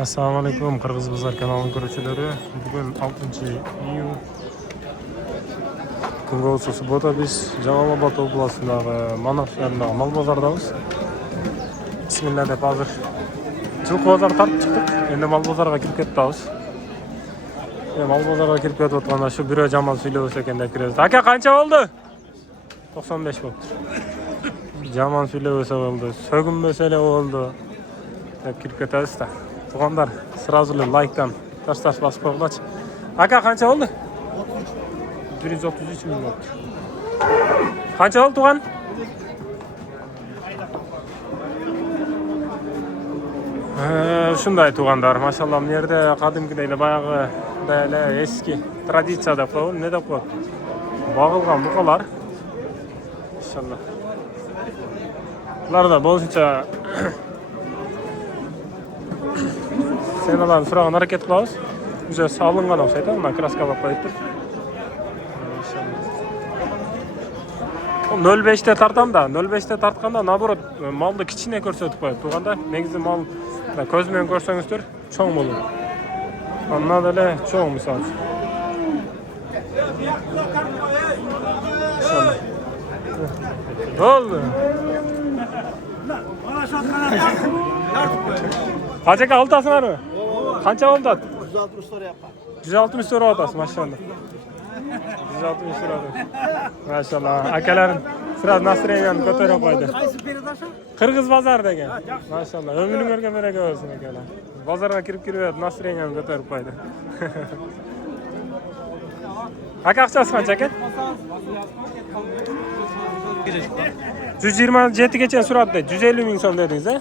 Assalomu alaykum Qirg'iz Bozor kanalining ko'ruvchilari. Bugun 6-iyun. Kunga o'tsa subota biz Jalolobod oblastinagi Manax shahridagi mol bozordamiz. Bismillah deb hozir Chilqi bozor tartib chiqdik. Endi mol bozorga kirib ketamiz. Mol bozorga kirib ketayotganda shu biro jamoat suylab o'sa ekan deb kiramiz. Aka qancha bo'ldi? 95 bo'ldi. Jamoat suylab o'sa bo'ldi. So'g'in mesele oldu. Deb kirib ketamiz-da. Tuğanlar sırası like'dan taş basıp koyulaç. Aka kança oldu? 133 bin oldu. Kança oldu Tuğan? Şunday Tuğanlar. Maşallah nerede kadimkideyle bayağı böyle eski tradisiyada koyun. Ne de koyun? Bağılgan bu kadar. İnşallah. Bunlar da bolşunca Senalarni suragan harakat qilamiz. O'sha solingan o'xshaydi. Mana kraska olib qo'yibdir. 05 ta tartamda, 05 ta tartganda naborot molni kichkina ko'rsatib qo'yadi. Tug'anda negizi mol ko'z bilan ko'rsangizdir, cho'ng bo'ladi. Mana dele cho'ng misol. Bo'ldi. Qanchaga oltasizlarmi? Qancha oldi? 160 so'ra yapar. 160 so'ra otasiz, maşallah. 160 so'ra. Maşallah. Akalarim sirad nastroyeniyani ko'tarib qo'ydi. Qaysi peridashi? Qirg'iz bozor degan. Maşallah. Ömrünüzga baraka bo'lsin akalar. Bozorga kirib nastroyeniyani ko'tarib qo'ydi. Aka aqchasi qancha ekan? 127 gacha so'radi. 150 ming so'm dedingiz, a?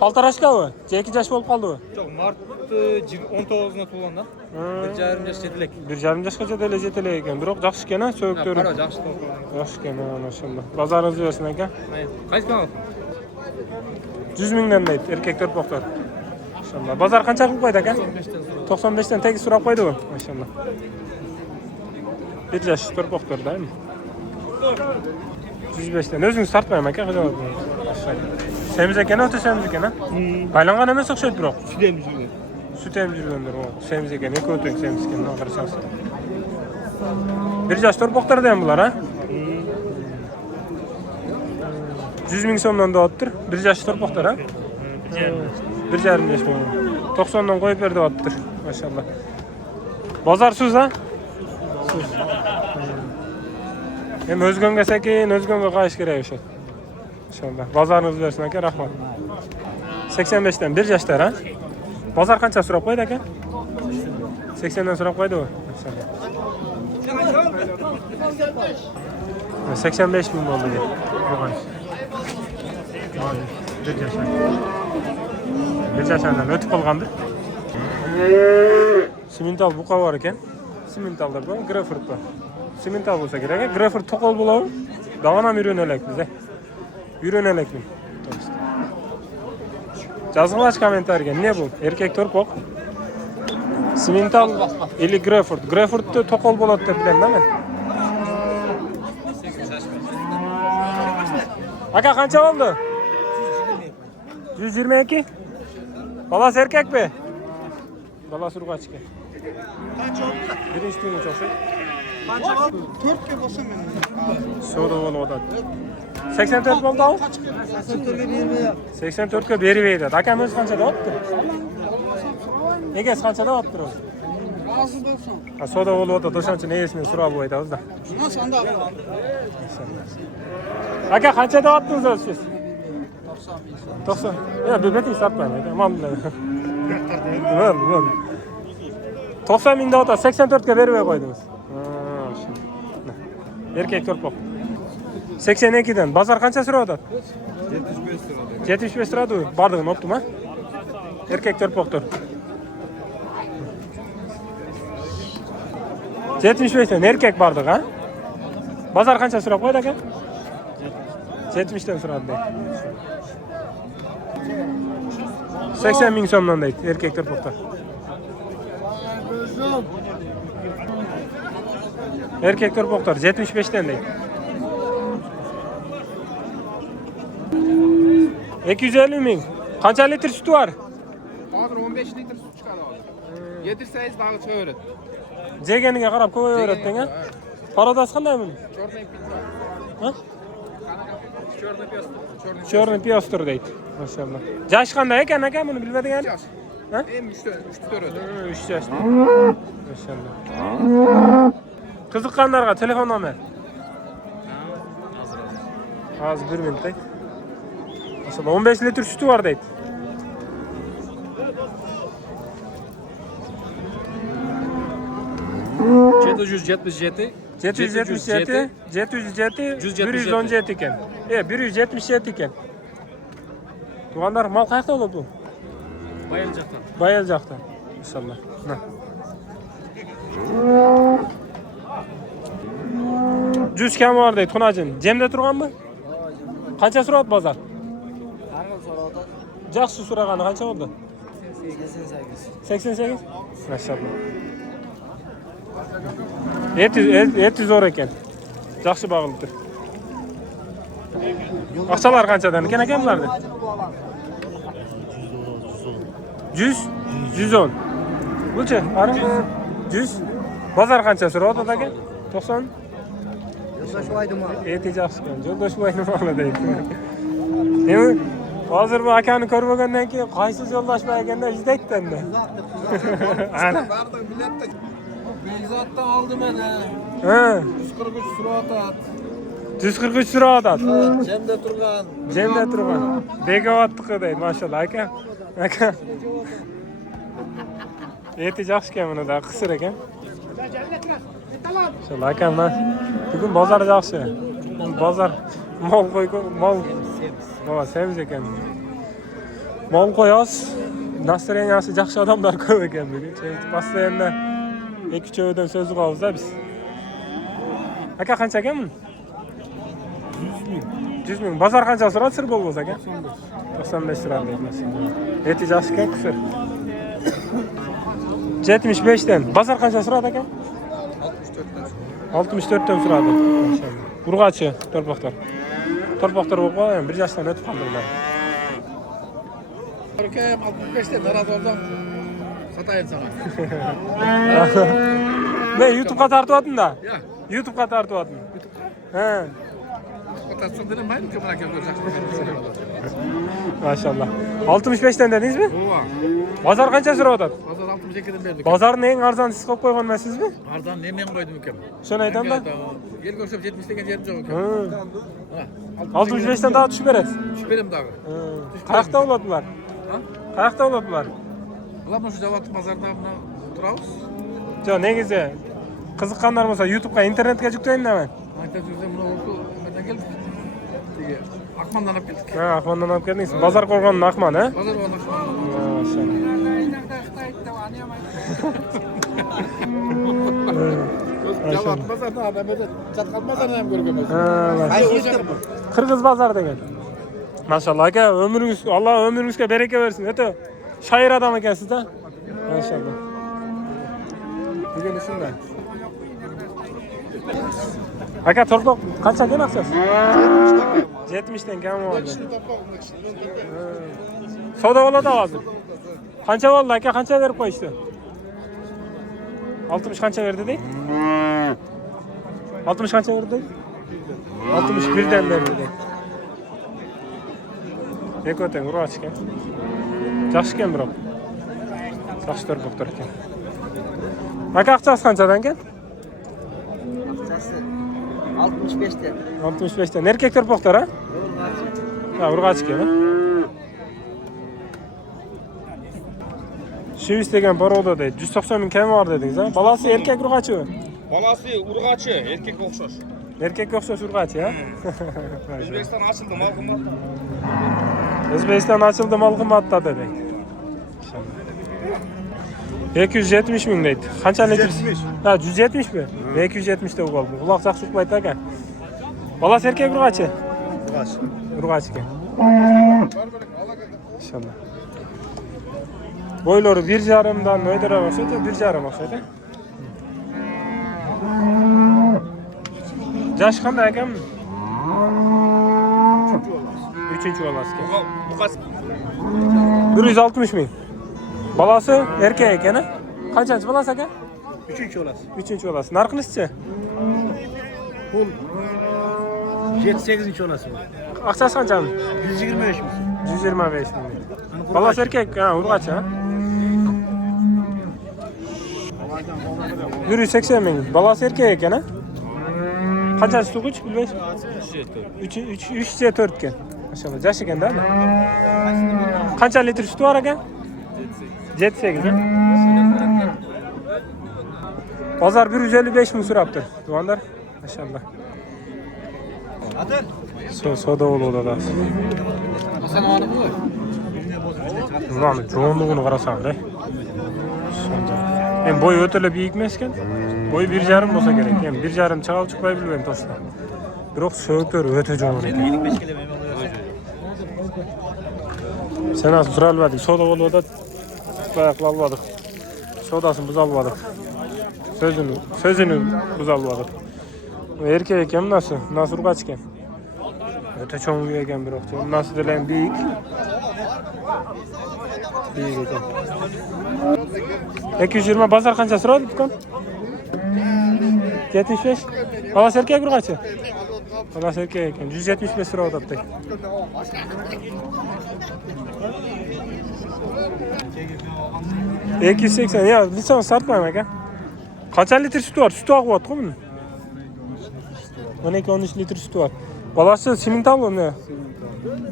Paltarashkami? 2 yosh bo'lib qoldimi? Yo'q, mart 19'una to'lganda. 1,5 yosh yetilek. 1,5 yoshgacha dele yetilek ekan. Biroq yaxshi ekan, so'yibdir. Qaro yaxshi to'lgan. Yaxshi ekan, maşallah. Bozoringiz bo'lsin aka. Qaysi kanal? 100 mingdan deydi, erkak to'rpoqlar. Maşallah. Bozor qancha qilib qo'ydi aka? 95 dan tegi so'rab qo'ydi u. Maşallah. 1 yosh to'rpoqlardami? 105 dan. O'zingiz tartmayman aka, xijolat. Semiz ekan, o'ta semiz ekan, ha? Baylangan emas o'xshaydi biroq. Süt emzirganlar o. Semiz ekan, eki o'tang semiz ekan, qarasam. 1 yosh to'rpoqlarda ham bular, ha? 100 ming so'mdan deyaptir. 1 yosh to'rpoqlar, ha? 1,5 yosh bo'lgan. 90 dan qo'yib berdi deyaptir. Maşallah. Bozor siz, ha? Siz. Hem o'zgonga sakin, o'zgonga qo'yish kerak o'sha. İnşallah. Bozoringiz bersin aka, rahmat. 85 dan 1 yoshlar, ha? Bozor qancha so'rab qo'ydi aka? 80 dan so'rab qo'ydi u. Maşallah. 85 ming bo'ldi deb. Voy. 1 yoshlar. 1 yoshlardan o'tib qolgandir. Simental buqa bor ekan. Simentallar bor, Grafurt bor. Simental bo'lsa kerak, Grafurt to'qol bo'ladi. Davom ham yurunalak bizda. Yürünelik mi? Yazgılaş komentarga. Ne bu? Erkek to'rpoq. Simental ili Grafurt. Grafurtda to'qol bo'ladi deb bilaman men. Aka qancha oldi? 122. Balasi erkak mi? Balasi urg'achga. Qancha oldi? Birinchi tunni cho'qsa. Qancha oldi? 4 ga bo'lsa men. So'da bo'ladi. 84 bo'ldi u? 84 ga bermayapti. 84 ga bermaydi. Akamiz qancha deyapti? Egasi qancha deyapti o'zi? Rozi bo'lsin. Ha, so'da bo'ladi, o'shancha negisini so'rab qo'yamiz-da. Nima sanda? Aka qancha deyaptingiz o'zi siz? 90. Ya, beting satmayman aka. Mana bular. Bo'ldi. 90 ming deyapti, 84 ga bermay qo'ydingiz. Erkak to'rpoq. 82 dan. Bozor qancha so'radi? 75 so'radi. 75 so'radi. Bardig'ini olibdimi? Erkak to'rpoqdir. 75 dan erkak bardig', ha? Bozor qancha so'rab qo'ydi aka? 70 dan so'radi. 80 ming so'mdan deydi erkak to'rpoqda. Erkak to'rpoqlar 75 dan deydi. 250 ming. Qancha litr sütü var? Hozir 15 litr suv chiqadi hozir. Yedirsangiz dag'i chiqaveradi. Jegeniga qarab ko'yaveradi ha. Parodasi qanday buni? Черный пицца. Ha? Черный пицца. Chorni piyostur deydi. Maşallah. Yaş qanday ekan aka buni bilmadigan? Ha? Hem 3 4. 3 yosh. Maşallah. Qiziqqanlarga telefon nomer. Hozir 1 minutda. Maşallah 15 litr sütü var deydi. Жеті жүз жетпіс жеті 777 707 117 ekan. 177 ekan. Tuğanlar mal qayerda bo'ladi bu? Bayıl жақтан. Bayel жақта. Maşallah. Na. Жүз kam var deydi Xunajin. Jemda turganmi? Qancha so'radi bozor? Har xil so'radi. Yaxshi so'ragani qancha bo'ldi? 88. 88. Maşallah. Eti zo'r ekan. Yaxshi bag'ilibdi. Aqchalar qanchadan ekan aka bularni? 100 110. Buncha? Ara 100. Bozor qancha so'radi aka? 90. Yo'ldoshvoydi mol. Eti yaxshi ekan. Yo'ldoshvoyni moli deydi. Endi hozir bu akani ko'rib bo'lgandan keyin qaysi yo'ldoshvoy ekanda izdaydi-da. Ana. Bekzoddan oldim mana. Ha. 143 surat. 143 surat. Jemda turgan. Jemda turgan. Begovatniki deydi, maşallah aka. Aka. Eti yaxshi ekan bunida, qisir ekan. Maşallah aka, bugun bozor yaxshi. Bozor mol qo'y, mol. Voy, semiz ekan. Mol qo'yoz. Настроенияsi yaxshi odamlar ko'p ekan bugun. Постоянно ikki-uchovdan so'z qilamiz-da biz. Aka qancha ekan bu? 100 ming. Bozor qancha so'radi sir bo'lmasa aka? 95 so'radi masalan. Eti yaxshi ekan, qisir. 75 dan. Bozor qancha so'radi aka? 64 dan so'radi. Maşallah. Urg'achi, torpaqtor. Torpaqtor bo'lib qolgan, 1 yoshdan o'tib qoldi ular. Aka 65 dan narozi bo'lsam satayım sana. Men YouTube'ga tartyaptim-da. Ya. YouTube'ga tartyaptim. Ha. Otasın dedim ben ki bana geldi Maşallah. 65 dan dedingizmi? Ova. Bozor qancha so'rayapti? Hozir 62 dan berdik. Bozorning eng arzon siz qo'yib qo'yganmaysizmi? Arzon nemen qo'ydim ekan. Shuni aytам-da. Yer ko'rsam 70 degan yerim yo'q ekan. Ha. 65 dan daha tushib berasiz. Tushib berim dag'i. Qayoqda bo'ladi bular? Ha? Qayoqda bo'ladi bular? Ular mana shu Javod bozorida buni turamiz. Jo, negizi qiziqqanlar bo'lsa YouTube'ga, internetga yuklayman. Aytib o'zim buni o'qib, mendan keldik. Diye. Akmandan olib keldik. Ha, Ahmondan olib keldingiz. Bozor qo'rg'onning Ahmon, ha? Bozor bo'ldi. Javod bozorida adamda chatqal bozorni ham ko'rganmiz. Qirg'iz bozori degan. Maşallah aka, ömrünüz, Allah ömrünüzge bereke versin. Öte şair adam ekansizda. Maşallah. Bugün şunday. Aka torpaq qancha ekan aqchasi? 70 dan kam oldi. Savdo bo'ladi hozir. Qancha bo'ldi aka? Qancha berib qo'yishdi? 60 qancha berdi deydi? 60 qancha berdi deydi? 61 dan berdi deydi. Ekoten urg'ach ekan. Yaxshi ekan biroq. Yaxshi torpaqlar ekan. Aka aqchasi qanchadan ekan? Aqchasi 65 dan. 65 dan. Erkak torpaqlar, ha? Ha, urg'ach ekan, ha? Şivis degan poroda deydi. 190 ming kam bor dedingiz, ha? Balasi erkak urg'achimi? Balasi urg'achi, erkakka o'xshash. Erkakka o'xshash urg'achi, ha? O'zbekiston ochildi, mal qimmat. O'zbekiston ochildi, mal qimmatda dedi. 270 ming deydi. Qancha litr? Ha, 170 mi? 270 deb qoldi. Quloq yaxshi uxlaydi ekan. Balasi erkak urg'achi? Urg'achi. Urg'achi ekan. İnşallah. Boyları 1,5'dan ödere başladı, 1,5 başladı. Yaş qanday ekan? 3-chi olasi. Bu qas 160 ming. Balası erkek ekan ha? Qanchasi balasi aka? 3. olası. 3-chi balasi. Narxi-chi? Pul 7-8. olası bu. Aqchasi qanchami? 125 mi? 125 ming. Balasi erkek, ha, urg'achi ha. 180 ming. Balasi erkek ekan ha? Qanchasi tug'ich bilmaysiz? 3-4 ekan. Maşallah, jash ekan-da. Qancha litr suti bor ekan? 7-8 ha? Bozor 155 ming so'rabdi. Duandar. Maşallah. Soda bo'ladi. Hasan onu bu. Mana jo'nligini qarasang-da. Men boy o'tila biik emas ekan. Boy 1,5 bo'lsa kerak. Men 1,5 chiqib chiqmay bilmayman to'slar. Biroq söğütler öte jo'n ekan. Sen az duralmadik. Soda bo'ldi. Bayaqlamadik. Sodasini buzalmadik. Sözünü buzalmadik. Erkek ekan nasıl urg'ach ekan. Öte cho'ng ekan biroq. Nasıl bilan biik. Biik ekan. 220 bozor qancha so'radi ukam? 75. Balasi erkek urg'achi? Balasi erkek ekan. 175 so'rayapti. $280 ya lisans satmayman aka. Qancha litr suti bor? Suti oqyapti buni. 12-13 litr suti bor. Balasi simental uni.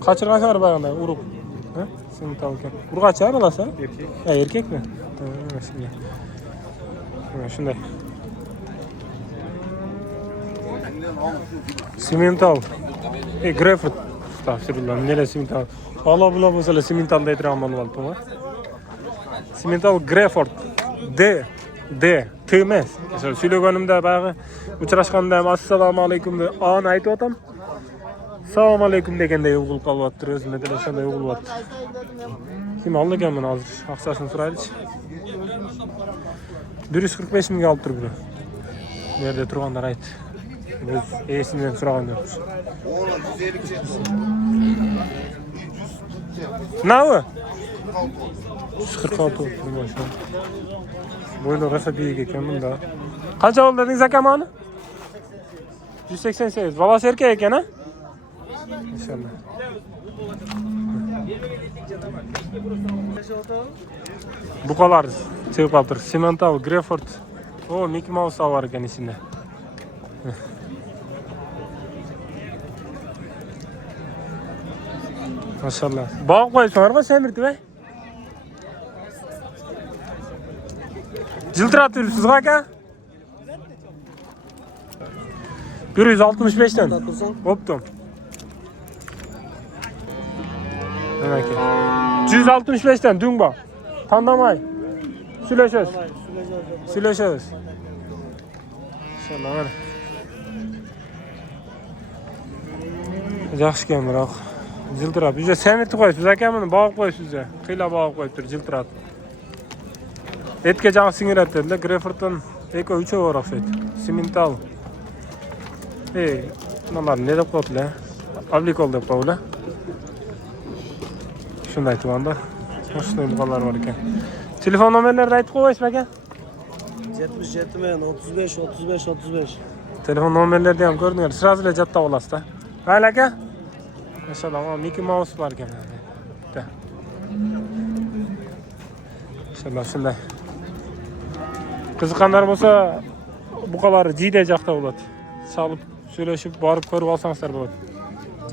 Qachirganlar bag'anda urug'. Ha? Simental ekan. Urg'achi balasi? Erkek. Ha, erkekmi? Ha, shunday. Simental. Greyfurt. Astagfirullah. Nere simental? Allah bilan bo'lsa simental deydigan bo'ldim. Simental Greyfurt. D. T emas. Mesela söyleganimda bag'i uchrashganda ham assalomu alaykum deb an aytyotam. Assalomu alaykum deganda yo'qol qolyapti. O'zimda da shunday yo'qolyapti. Kim olgan buni hozir? Aqchasini so'raylik. 145 mingga olib turibdi. Bu yerda turganlar aytdi. Biz esinden so'ragan yo'qmiz. Navi? 146 maşallah. Boylu rasa büyük ekan bunda. Qancha oldi dedingiz aka mana? 188. Balasi erkek ekan ha? Maşallah. Buqalar chiqib qoldi. Simental Greyfurt. O Mickey Mouse var ekan içinde. Maşallah. Bağ qo'ysan var mı Semirdi bey? Jiltiratib yuribsiz aka? 165'ten. Bo'pti. Mana aka. 165'ten dün bak. Tandamay. Süleşöz. İnşallah mana. Yaxshi ekan biroq. Jiltirab. Biza Semirdi qo'ysiz aka buni bog'ib qo'ysiz. Qiyla bog'ib qo'yib tur jiltirab. Etke jang singiradi dedilar. Greyfurtdan Eko 3 var o'xshaydi. Simental. Nimalar ne deb qo'ydilar? Oblikol deb qo'ydilar. Shunday tumanda. Shunday buqalar bor ekan. Telefon nomerlarini aytib qo'yasizmi aka? 77 men 35. Telefon nomerlarini ham ko'rdingiz. Sразу jatda olasizda. Mayli aka. Maşallah, Mickey Mouse var ekan. İnşallah shunday. Qiziqqanlar bo'lsa, buqalar jiyda jaqda bo'ladi. Salib, so'rashib, borib ko'rib olsangizlar bo'ladi.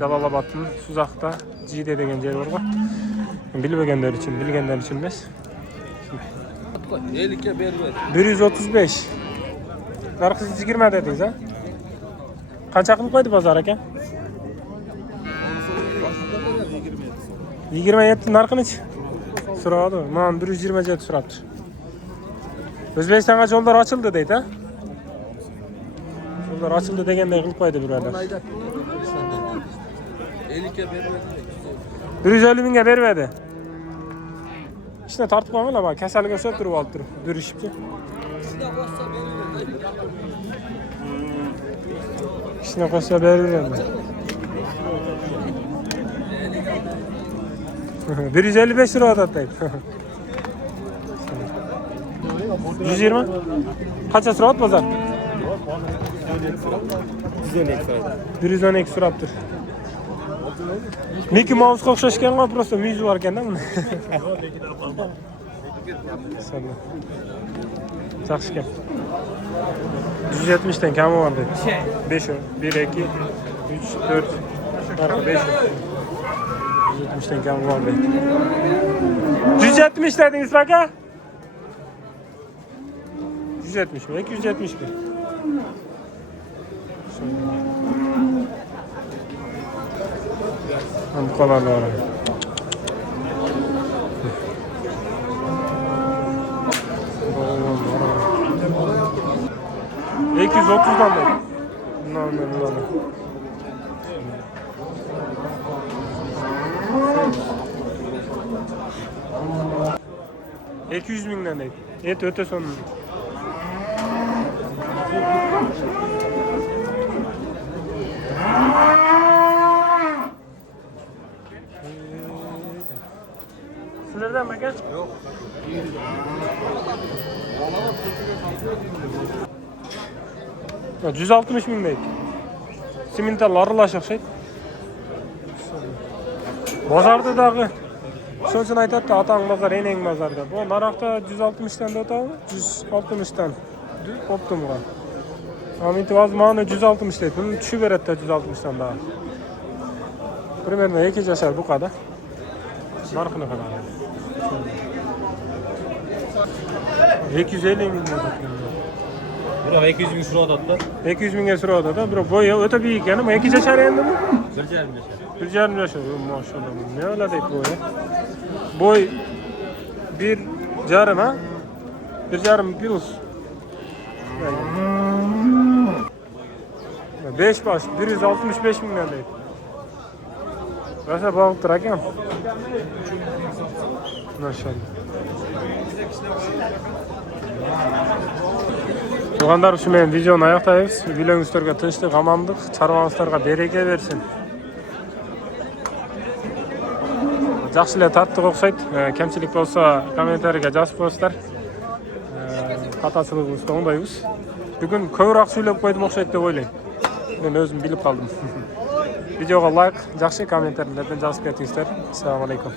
Jalolobodning Suzaqda jiyda degan joy bor-ku. Bilmaganlar uchun, bilganlar uchun emas. 50 ga berib. 135. Narxi 20 dedingiz, ha? Qancha qilib qo'ydi bozor aka? 27 narxini-chi? So'radi. Men 127 so'rabdi. O'zbekistonga yo'llar ochildi deydi, ha? Yo'llar ochildi deganday qilib qo'ydi birodar. 50 ga berib. 150 mingga bermadi. Ishni tortib qo'ymalar, bak, kasalga o'xshab turib olib turib, durishibdi. Ishni qo'shsa beraveradi. 155 lira deydi. 120. Qancha so'rayapti bozor? 112 so'rabdir. Mickey Mouse'ga o'xshashgan-ku, просто muzi bor ekanda buni. Yaxshi ekan. 170 dan kami var dedi. 5 o. 1, 2, 3, 4, 5 o. 170 dan kami var dedi. 170 dediniz baka? 170 mi? 270 mi? Bu kadar da var. 230'dan da. Bundan. 200 mingdan deydi. Et öte sonunda. Sizlerden mi gel? Yok. Ya 160 ming deydi. Simental aralaş okşaydı. Bozarda dağı. Şunun için aytadı atağın bozar, eneng bozarda. Bu narakta 160'dan da otağı, 160'dan. Optum var. Ama intibaz mağını 160 deydi. Bunu düşü veredi de 160'dan daha. Примерно 2 yaşar bu kadar. Narkını kadar. 250 ming deydi. Bura 200 bin şurada atlar. 200 mingga so'radi da, biroq boyi o'ta buyuk ekan, bu 2 yaşar endi bu. 1,5 yaşar. Maşallah. Ne öyle deyip boyu? Boy 1,5 ha? 1,5 plus. 5 baş, 165 mingdan deyip. Rasa balıktır ekan. Maşallah. Tuğanlar şu men videonu ayaktayız. Videoңuzlarga tinchlik, amanlık, çarvаңызlarga bereke versin. Жақсылар таттық оқсайды. Кемшілік болса комментарийге жазып қойыңыздар. Қатасылығыңызды оңдаймыз. Бүгін көбірек сөйлеп қойдым оқшайды деп ойлаймын. Мен өзім біліп қалдым. Видеоға лайк, жақсы комментарийлерден жазып кетіңіздер. Ассаламу алейкум.